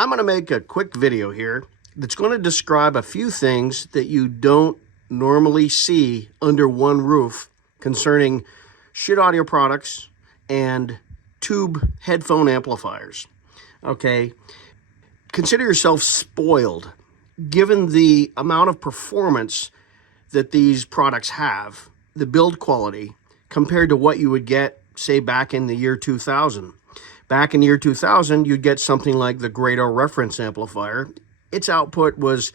I'm going to make a quick video here that's going to describe a few things that you don't normally see under one roof concerning Schiit audio products and tube headphone amplifiers. Okay, consider yourself spoiled given the amount of performance that these products have, the build quality, compared to what you would get, say, back in the year 2000. Back in the year 2000, you'd get something like the Grado reference amplifier. Its output was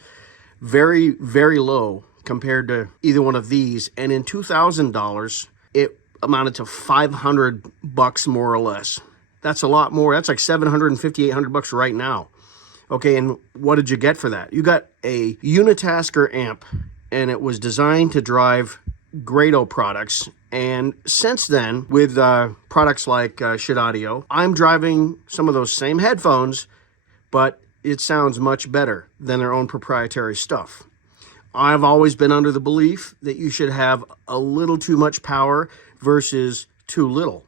very, very low compared to either one of these. And in $2,000, it amounted to $500 more or less. That's a lot more. That's like $750, $800 right now. Okay, and what did you get for that? You got a unitasker amp, and it was designed to drive Grado products. And since then, with products like Schiit Audio, I'm driving some of those same headphones, but it sounds much better than their own proprietary stuff. I've always been under the belief that you should have a little too much power versus too little.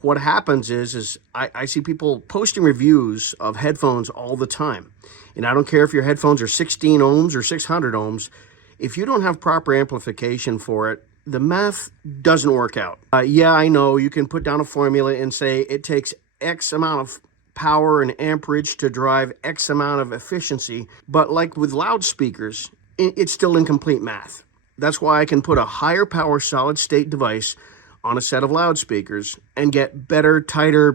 What happens is I see people posting reviews of headphones all the time. And I don't care if your headphones are 16 ohms or 600 ohms. If you don't have proper amplification for it, the math doesn't work out. Yeah, I know you can put down a formula and say it takes X amount of power and amperage to drive X amount of efficiency. But like with loudspeakers, it's still incomplete math. That's why I can put a higher power solid state device on a set of loudspeakers and get better, tighter,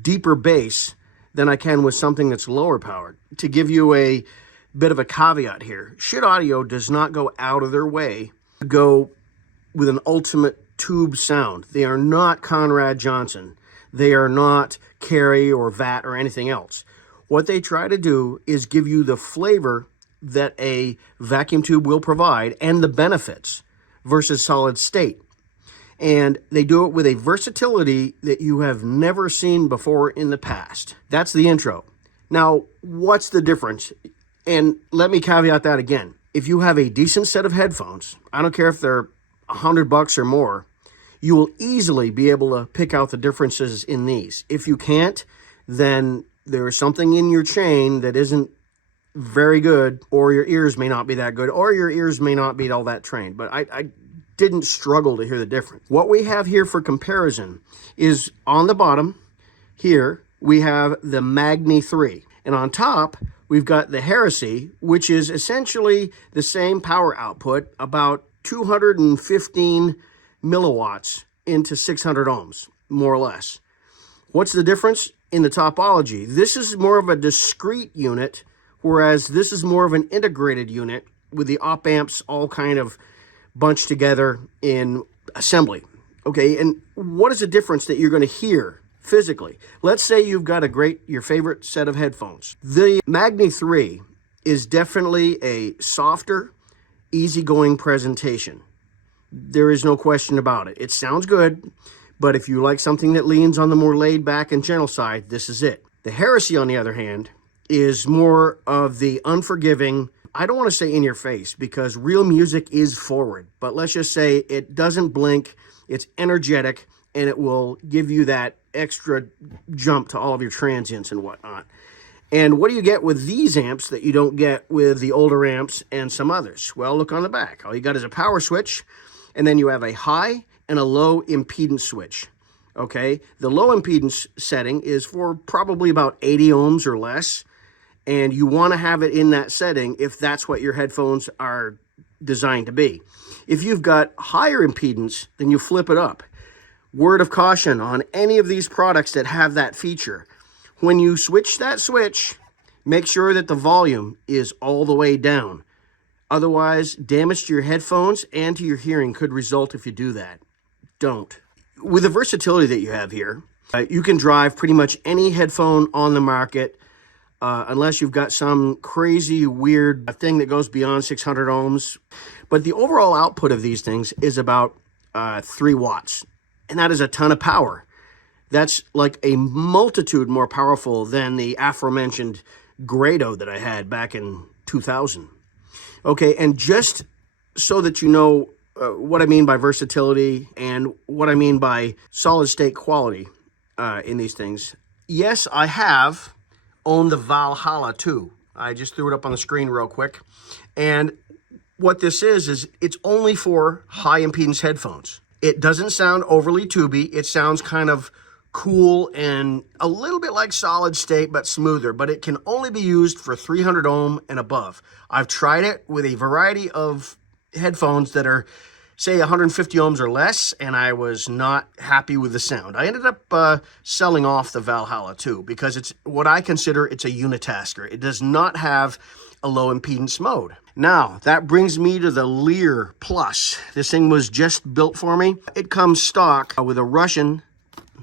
deeper bass than I can with something that's lower powered. To give you a bit of a caveat here, Schiit Audio does not go out of their way to go with an ultimate tube sound. They are not Conrad Johnson. They are not Carey or VAT or anything else. What they try to do is give you the flavor that a vacuum tube will provide and the benefits versus solid state. And they do it with a versatility that you have never seen before in the past. That's the intro. Now, what's the difference? And let me caveat that again. If you have a decent set of headphones, I don't care if they're $100 or more, you will easily be able to pick out the differences in these. If you can't, then there is something in your chain that isn't very good, or your ears may not be that good, or your ears may not be all that trained. But I didn't struggle to hear the difference. What we have here for comparison is on the bottom here, we have the Magni 3. And on top, we've got the Heresy, which is essentially the same power output, about 215 milliwatts into 600 ohms, more or less. What's the difference? In the topology, this is more of a discrete unit, whereas this is more of an integrated unit with the op amps all kind of bunched together in assembly. Okay, and what is the difference that you're going to hear physically? Let's say you've got your favorite set of headphones. The Magni 3 is definitely a softer, easygoing presentation. There is no question about it. It sounds good, but if you like something that leans on the more laid back and gentle side, this is it. The Heresy, on the other hand, is more of the unforgiving, I don't want to say in your face, because real music is forward, but let's just say it doesn't blink, it's energetic, and it will give you that extra jump to all of your transients and whatnot. And what do you get with these amps that you don't get with the older amps and some others? Well, look on the back. All you got is a power switch, and then you have a high and a low impedance switch. Okay, the low impedance setting is for probably about 80 ohms or less, and you want to have it in that setting if that's what your headphones are designed to be. If you've got higher impedance, then you flip it up. Word of caution on any of these products that have that feature. When you switch that switch, make sure that the volume is all the way down. Otherwise, damage to your headphones and to your hearing could result if you do that. Don't. With the versatility that you have here, you can drive pretty much any headphone on the market, unless you've got some crazy, weird thing that goes beyond 600 ohms. But the overall output of these things is about 3 watts. And that is a ton of power. That's like a multitude more powerful than the aforementioned Grado that I had back in 2000. Okay, and just so that you know what I mean by versatility and what I mean by solid state quality in these things, yes, I have own the Valhalla too. I just threw it up on the screen real quick. And what this is it's only for high impedance headphones. It doesn't sound overly tubey. It sounds kind of cool and a little bit like solid state, but smoother. But it can only be used for 300 ohm and above. I've tried it with a variety of headphones that are, say, 150 ohms or less, and I was not happy with the sound. I ended up selling off the Valhalla too, because it's what I consider it's a unitasker. It does not have a low impedance mode. Now, that brings me to the Lear Plus. This thing was just built for me. It comes stock with a Russian,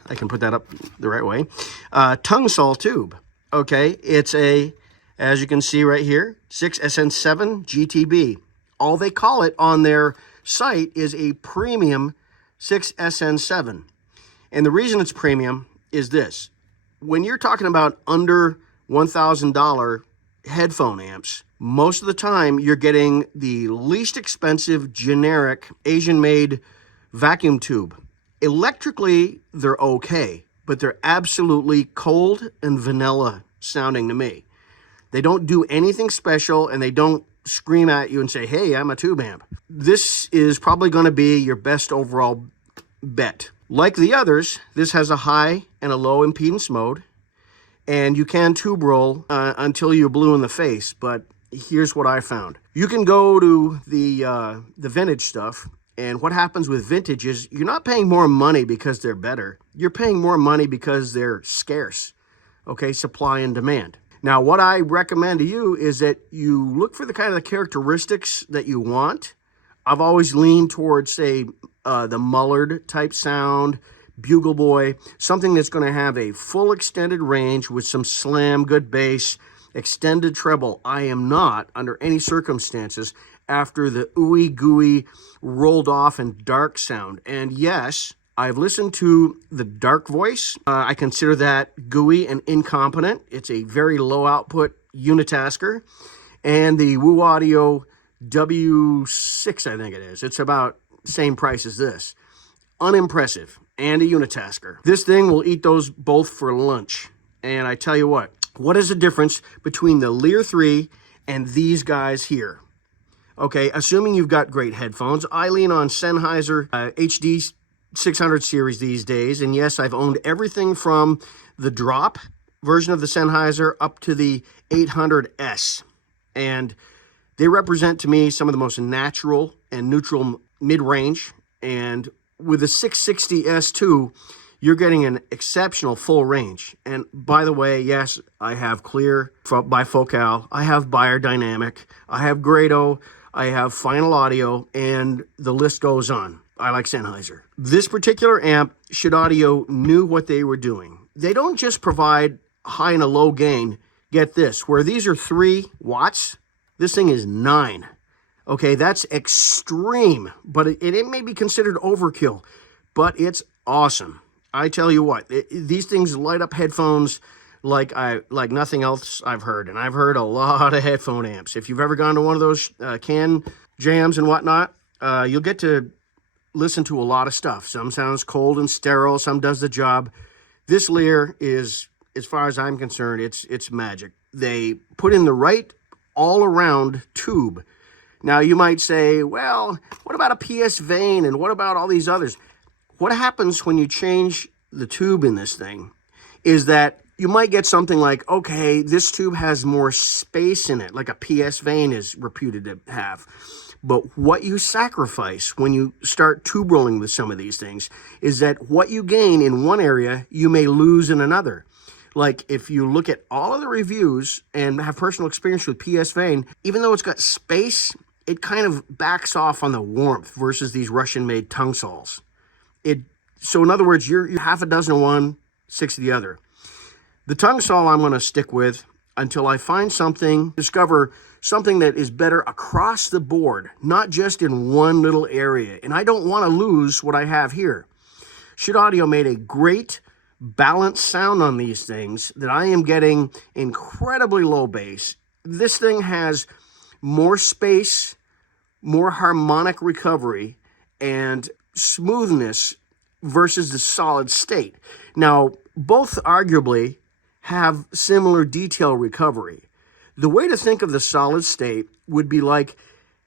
I can put that up the right way, tung tube. Okay, it's a, as you can see right here, 6SN7 GTB. All they call it on their site is a premium 6SN7. And the reason it's premium is this. When you're talking about under $1,000 headphone amps, most of the time you're getting the least expensive generic Asian-made vacuum tube. Electrically, they're okay, but they're absolutely cold and vanilla sounding to me. They don't do anything special, and they don't scream at you and say, hey, I'm a tube amp. This is probably going to be your best overall bet. Like the others, this has a high and a low impedance mode, and you can tube roll until you're blue in the face, but here's what I found. You can go to the vintage stuff, and what happens with vintage is you're not paying more money because they're better. You're paying more money because they're scarce. Okay, supply and demand. Now, what I recommend to you is that you look for the kind of characteristics that you want. I've always leaned towards, say, the Mullard type sound, Bugle Boy, something that's going to have a full extended range with some slam, good bass, extended treble. I am not, under any circumstances, after the ooey gooey, rolled off and dark sound. And yes, I've listened to the dark voice. I consider that gooey and incompetent. It's a very low output unitasker. And the Woo Audio W6, I think it is. It's about the same price as this. Unimpressive and a unitasker. This thing will eat those both for lunch. And I tell you what is the difference between the Lear 3 and these guys here? Okay, assuming you've got great headphones, I lean on Sennheiser HD 600 series these days, and yes, I've owned everything from the drop version of the Sennheiser up to the 800S, and they represent to me some of the most natural and neutral mid-range. And with the 660S2, you're getting an exceptional full range. And by the way, yes, I have clear bifocal, I have Beyerdynamic, I have Grado, I have Final Audio, and the list goes on. I like Sennheiser. This particular amp, Schiit Audio knew what they were doing. They don't just provide high and a low gain. Get this, where these are 3 watts, this thing is 9. Okay, that's extreme, but it may be considered overkill, but it's awesome. I tell you what, these things light up headphones like nothing else I've heard, and I've heard a lot of headphone amps. If you've ever gone to one of those can jams and whatnot, you'll get to listen to a lot of stuff. Some sounds cold and sterile, some does the job. This Lear is, as far as I'm concerned, it's magic. They put in the right all-around tube. Now you might say, well, what about a PS Vane and what about all these others? What happens when you change the tube in this thing is that you might get something like, okay, this tube has more space in it, like a PS Vane is reputed to have. But what you sacrifice when you start tube rolling with some of these things is that what you gain in one area, you may lose in another. Like if you look at all of the reviews and have personal experience with PS Vane, even though it's got space, it kind of backs off on the warmth versus these Russian-made tung sols. So in other words, you're half a dozen of one, 6 of the other. The tung sol I'm going to stick with until I find discover something that is better across the board, not just in one little area. And I don't want to lose what I have here. Schiit Audio made a great balanced sound on these things that I am getting incredibly low bass. This thing has more space, more harmonic recovery, and smoothness versus the solid state. Now, both arguably have similar detail recovery. The way to think of the solid state would be like,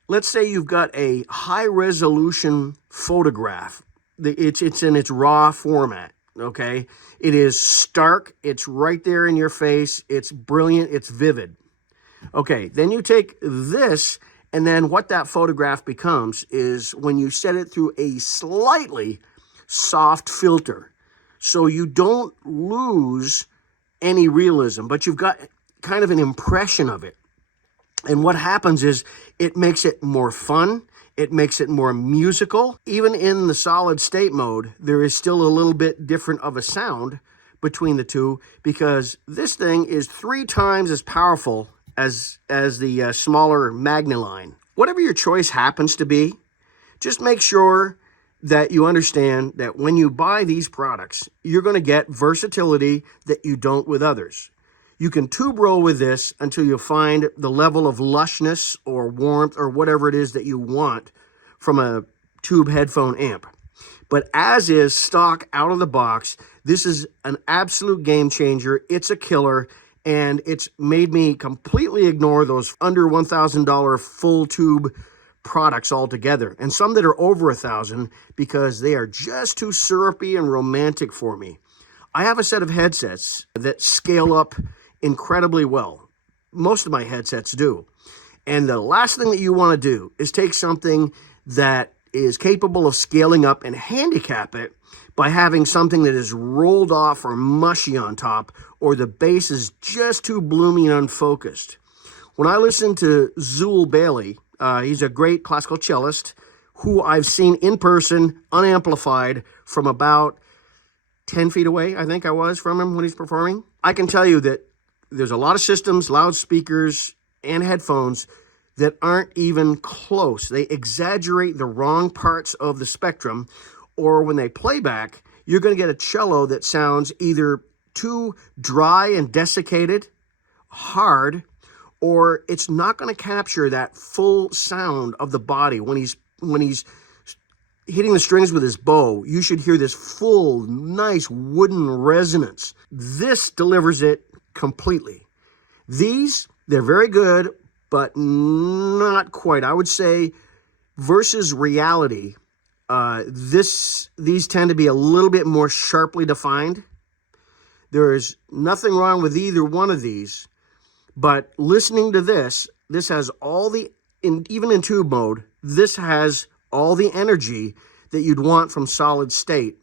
let's say you've got a high resolution photograph. It's in its raw format, okay? It is stark, it's right there in your face, it's brilliant, it's vivid. Okay, then you take this, and then what that photograph becomes is when you set it through a slightly soft filter, so you don't lose any realism, but you've got kind of an impression of it. And what happens is it makes it more fun. It makes it more musical. Even in the solid state mode, there is still a little bit different of a sound between the two, because this thing is 3 times as powerful as the smaller magni line. Whatever your choice happens to be, just make sure that you understand that when you buy these products, you're going to get versatility that you don't with others. You can tube roll with this until you find the level of lushness or warmth or whatever it is that you want from a tube headphone amp. But as is stock out of the box, this is an absolute game changer. It's a killer, and it's made me completely ignore those under $1,000 full tube products altogether, and some that are over $1,000 because they are just too syrupy and romantic for me. I have a set of headsets that scale up incredibly well. Most of my headsets do. And the last thing that you want to do is take something that is capable of scaling up and handicap it by having something that is rolled off or mushy on top, or the bass is just too bloomy and unfocused. When I listen to Zool Bailey, he's a great classical cellist who I've seen in person, unamplified, from about 10 feet away, I think I was, from him when he's performing. I can tell you that there's a lot of systems, loudspeakers, and headphones that aren't even close. They exaggerate the wrong parts of the spectrum, or when they play back, you're going to get a cello that sounds either too dry and desiccated, hard, or it's not going to capture that full sound of the body. When he's hitting the strings with his bow, you should hear this full, nice wooden resonance. This delivers it completely. These, they're very good, but not quite. I would say versus reality, these tend to be a little bit more sharply defined. There is nothing wrong with either one of these, but listening to this has all the, even in tube mode, this has all the energy that you'd want from solid state,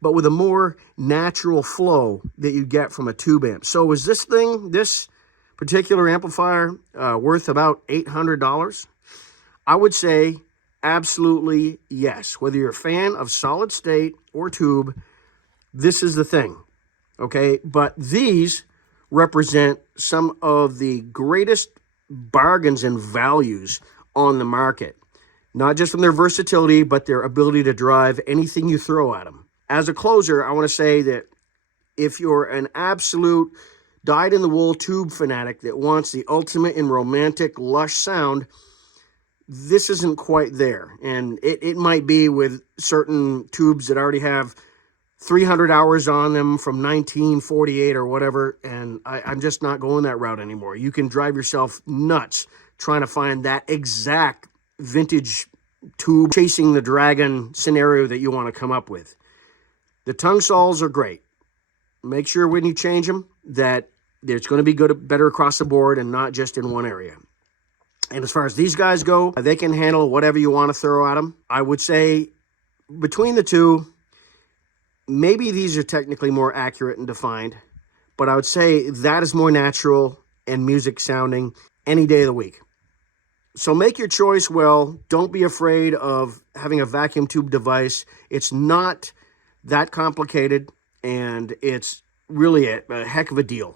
but with a more natural flow that you get from a tube amp. So is this particular amplifier worth about $800? I would say absolutely yes. Whether you're a fan of solid state or tube, this is the thing, okay? But these represent some of the greatest bargains and values on the market, not just from their versatility, but their ability to drive anything you throw at them. As a closer, I want to say that if you're an absolute dyed-in-the-wool tube fanatic that wants the ultimate in romantic, lush sound, this isn't quite there. And it might be with certain tubes that already have 300 hours on them from 1948 or whatever, and I'm just not going that route anymore. You can drive yourself nuts trying to find that exact vintage tube chasing the dragon scenario that you want to come up with. The tung sols are great. Make sure when you change them that it's going to be better across the board and not just in one area. And as far as these guys go, they can handle whatever you want to throw at them. I would say between the two, maybe these are technically more accurate and defined, but I would say that is more natural and music sounding any day of the week. So make your choice well. Don't be afraid of having a vacuum tube device. It's not that complicated, and it's really a heck of a deal.